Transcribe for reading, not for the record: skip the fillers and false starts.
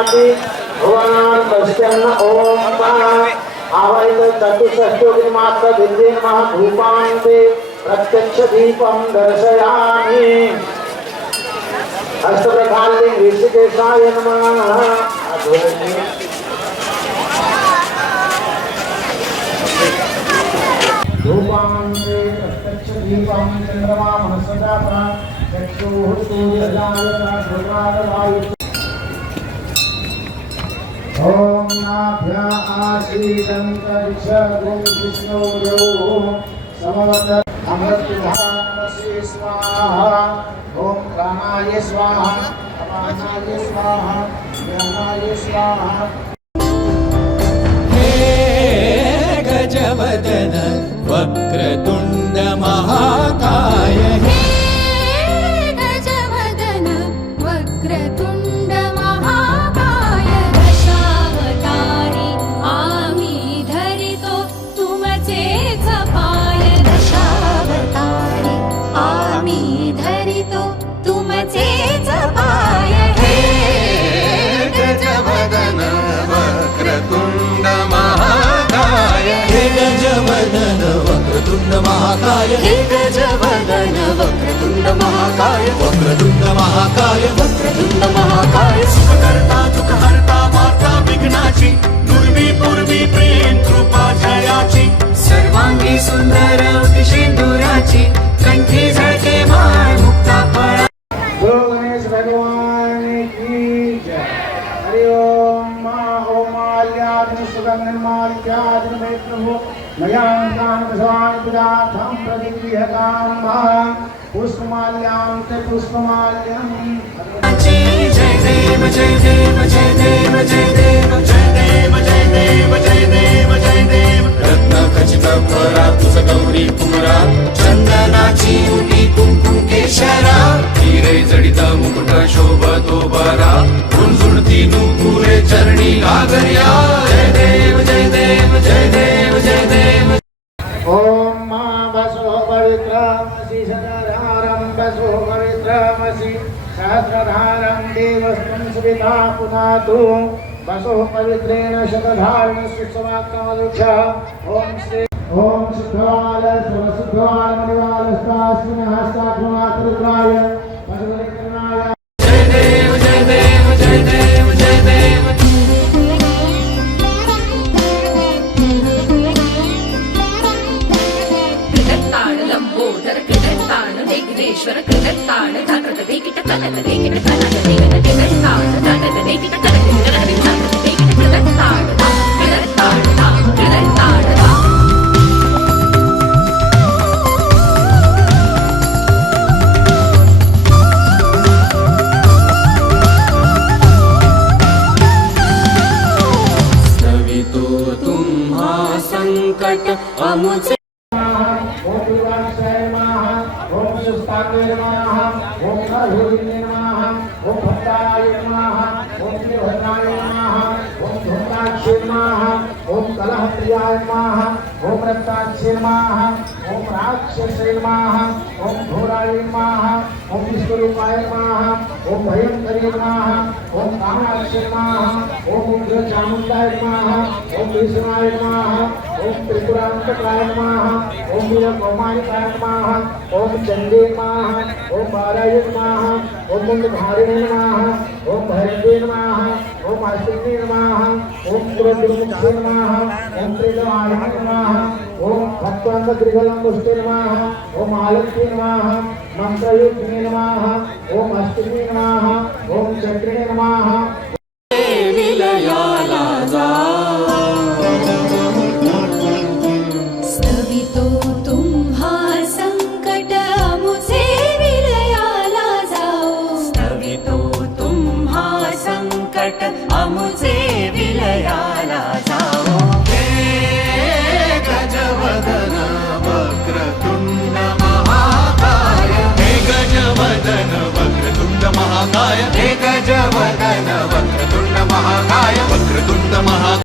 गृह्णाति भुवनान् पश्यन् ॐ आवैत चतुष्षष्ट्योगिमात्र दिव्येन धूपान्ते प्रत्यक्ष दीपं दर्शयामि अष्टप्रधाल्ये ऋषिकेशाय नमः धूपान्ते प्रत्यक्ष दीपं चन्द्रमा मनसजाता चक्षुः सूर्यजायता ध्रुवादवायु ओम नाभ्या आशीदन्तरिक्षगुं विष्णुर्योः समवद अमृतधानमसि स्वाहा ओम प्राणाय स्वाहा अपानाय स्वाहा व्यानाय स्वाहा हे गजवदन वक्रतुंड महाकाय हे गजवदन वक्रतुंड महाकाय दशावतारी आम्ही धरितो तुमचेच पाय दशावतारी आम्ही धरितो तुमचेच पाय हे गजवदन वक्रतुंड महाकाय हे गजवदन वक्रतुंड महाकाय हे गजवदन वक्रतुंड महाकाय वक्रतुंड महाकाय वक्रतुंड महाकाय सुखकर्ता दुःखहर्ता वार्ता विघ्नाची नुर्वी पूर्वी प्रेम कृपा जयाची सर्वांगी सुंदर सिंदुराची कंठी झळके माळ मुक्ता फळा बोलो गणेश भगवान की जय हरि ओम ओम माल्याद्रि सुगंधमाल्याद्रि मे प्रभु मया दान भगवान पुजार्थं प्रतिगृहकाम पुष्पमाल्यां ते पुष्पमाल्यं जय देव जय देव जय देव जय देव जय देव जय देव जय देव जय देव रत्न खचित भरा तुझ गौरी कुमरा चंदनाची उटी कुंकुम केशरा हिरे जडित मुकुट शोभतो बरा झुणझुणती नुपुरे चरणी घागर्या जय देव जय देव जय देव जय देव ओम मा बसो पवित्रमसि सदाधारं बसो पवित्रमसि सहस्रधारं देवस्तं सुविता पुनातु बसो पवित्रेण शतधारण सुसमाक्रमदुक्ष ओम श्री ओम शुद्धाल सर्वशुद्धाल मणिवाल स्तास्मिन् हस्ताक्रमात्रिकाय पशुपरिक्रमाय जय देव जय देव जय देव जय देव कृतत्ताण लंबोदर कृतत्ताण वेंकटेश्वर कृतत्ताण धाकट वेंकट कनक वेंकट कनक वेंकट कृतत्ताण धाकट वेंकट कनक वेंकट धाकट वेंकट कृतत्ताण कृतत्ताण कृतत्ताण स्तवितो तुम्हा संकट अमुचे ओम विवाक्षाय नमः ओम सुस्ताय नमः ओम नरहृदये नमः ओम भक्ताय नमः ओम श्रीभद्राय नमः ओम धूम्राक्षे नमः ओम कलहप्रियाय नमः ओम रक्ताक्षे नमः ओम राक्षसे नमः ओम घोराय नमः ओम विश्वरूपाय नमः ओम भयंकरे नमः ओम कामाक्षे नमः ओम उग्रचामुण्डाय नमः ओम विष्णुवाय नमः ओम त्रिपुरान्तकाय नमः ओम वीरकौमारिकाय नमः ओम चण्डे नमः ओम बालाय नमः ओम मुण्डधारिणे नमः ओम भैरवे नमः ओम हस्तिने नमः ओम कुलदुर्मुखे नमः ओम त्रिजवाहिने नमः ओम भक्ताङ्गत्रिगलम्बुष्टे नमः ओम आलक्ष्मी नमः मंत्रयुक्तिने नमः ओम हस्तिने नमः ओम चक्रिणे नमः विलयाला जा स्तवितो तुम्हा संकट अमुचे विलयाला जाओ स्तवितो तुम्हा संकट अमुचे विलयाला जाओ हे गजवदन वक्रतुंड महाकाय हे गजवदन वक्रतुंड महाकाय हे गजवदन वक्रतुंड महाकाय वक्रतुंड महा